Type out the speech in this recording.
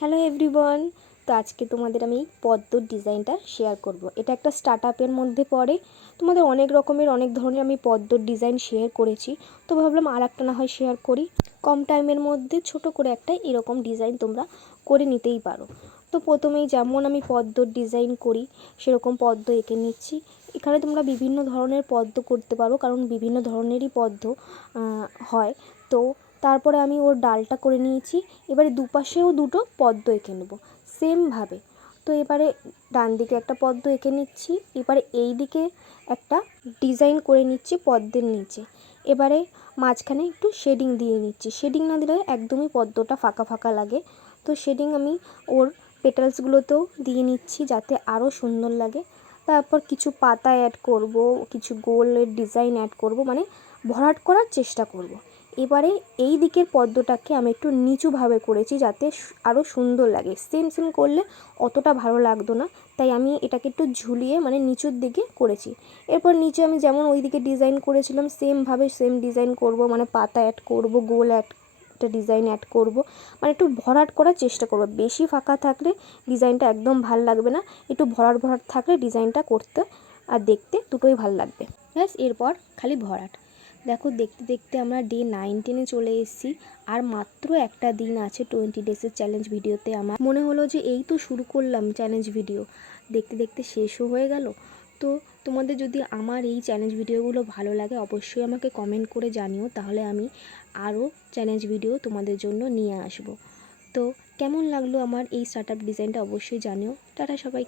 Hello everyone. তো আজকে তোমাদের আমি পদ্মর ডিজাইনটা শেয়ার করব। এটা একটা স্টার্টআপের মধ্যে পড়ে। তোমাদের অনেক ধরনের আমি পদ্মর ডিজাইন শেয়ার করেছি, তো ভাবলাম আর একটা না হয় শেয়ার করি। কম টাইমের মধ্যে ছোট করে একটা এরকম ডিজাইন তোমরা করে নিতেই পারো। তো প্রথমেই যেমন আমি পদ্মর ডিজাইন করি সেরকম পদ্ম এঁকে নিচ্ছি। এখানে তোমরা বিভিন্ন ধরনের পদ্ম করতে পারো, কারণ বিভিন্ন ধরনেরই পদ্ম হয়। তো তারপরে আমি ওর ডালটা করে নিয়েছি। এবারে দুপাশেও দুটো পদ্ম এঁকে নেব সেমভাবে। তো এবারে ডান দিকে একটা পদ্ম এঁকে নিচ্ছি, এবারে এই দিকে একটা ডিজাইন করে নিচ্ছি পদ্মের নিচে। এবারে মাঝখানে একটু শেডিং দিয়ে নিচ্ছি। শেডিং না দিলে একদমই পদ্মটা ফাঁকা ফাঁকা লাগে। তো শেডিং আমি ওর পেটালসগুলোতেও দিয়ে নিচ্ছি যাতে আরও সুন্দর লাগে। তারপর কিছু পাতা অ্যাড করব, কিছু গোলের ডিজাইন অ্যাড করব, মানে ভরাট করার চেষ্টা করব। এবারে এই দিকের পদ্মটাকে আমি একটু নিচুভাবে করেছি যাতে আরও সুন্দর লাগে। সেম করলে অতটা ভালো লাগতো না, তাই আমি এটাকে একটু ঝুলিয়ে মানে নিচুর দিকে করেছি। এরপর নিচে আমি যেমন ওই দিকে ডিজাইন করেছিলাম সেমভাবে সেম ডিজাইন করব, মানে পাতা অ্যাড করব, গোল একটা ডিজাইন অ্যাড করব, মানে একটু ভরাট করার চেষ্টা করব। বেশি ফাঁকা থাকলে ডিজাইনটা একদম ভাল লাগবে না, একটু ভরাট ভরাট থাকলে ডিজাইনটা করতে আর দেখতে দুটোই ভাল লাগবে। ব্যাস, এরপর খালি ভরাট। দেখো দেখতে দেখতে আমরা ডে 19-এ চলে এসেছি। আর মাত্র একটা দিন আছে 20 ডেজের চ্যালেঞ্জ ভিডিওতে। আমার মনে হলো যে এই তো শুরু করলাম চ্যালেঞ্জ ভিডিও, দেখতে দেখতে শেষও হয়ে গেল। তো তোমাদের যদি আমার এই চ্যালেঞ্জ ভিডিওগুলো ভালো লাগে অবশ্যই আমাকে কমেন্ট করে জানিও, তাহলে আমি আরও চ্যালেঞ্জ ভিডিও তোমাদের জন্য নিয়ে আসব। তো কেমন লাগলো আমার এই স্টার্টআপ ডিজাইনটা অবশ্যই জানিও। টাটা সবাইকে।